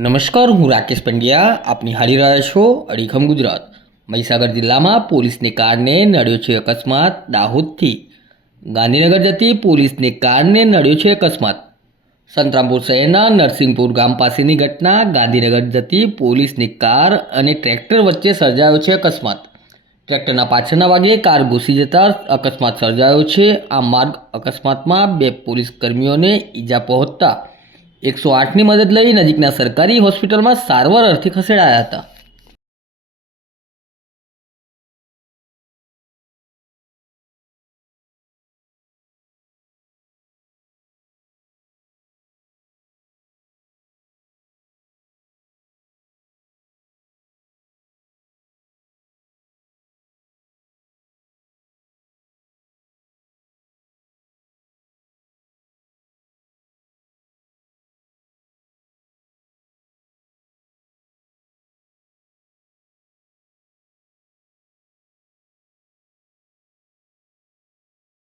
નમસ્કાર, હું રાકેશ પંડ્યા. આપ નિહાળી રહ્યા છો અડીખમ ગુજરાત. મહીસાગર જિલ્લામાં પોલીસની કારને નડ્યો છે અકસ્માત દાહોદથી. ગાંધીનગર જતી પોલીસની કારને નડ્યો છે અકસ્માત. સંતરામપુર શહેરના નરસિંહપુર ગામ પાસેની ઘટના ગાંધીનગર જતી પોલીસની કાર અને ટ્રેક્ટર વચ્ચે સર્જાયો છે અકસ્માત. ટ્રેક્ટરના પાછળના ભાગે કાર ઘૂસી જતા અકસ્માત સર્જાયો છે. આ માર્ગ અકસ્માતમાં બે પોલીસ કર્મીઓને ઈજા પહોંચતા એકસો આઠની મદદ લઈ નજીકના સરકારી હોસ્પિટલમાં સારવાર અર્થે ખસેડાયા હતા.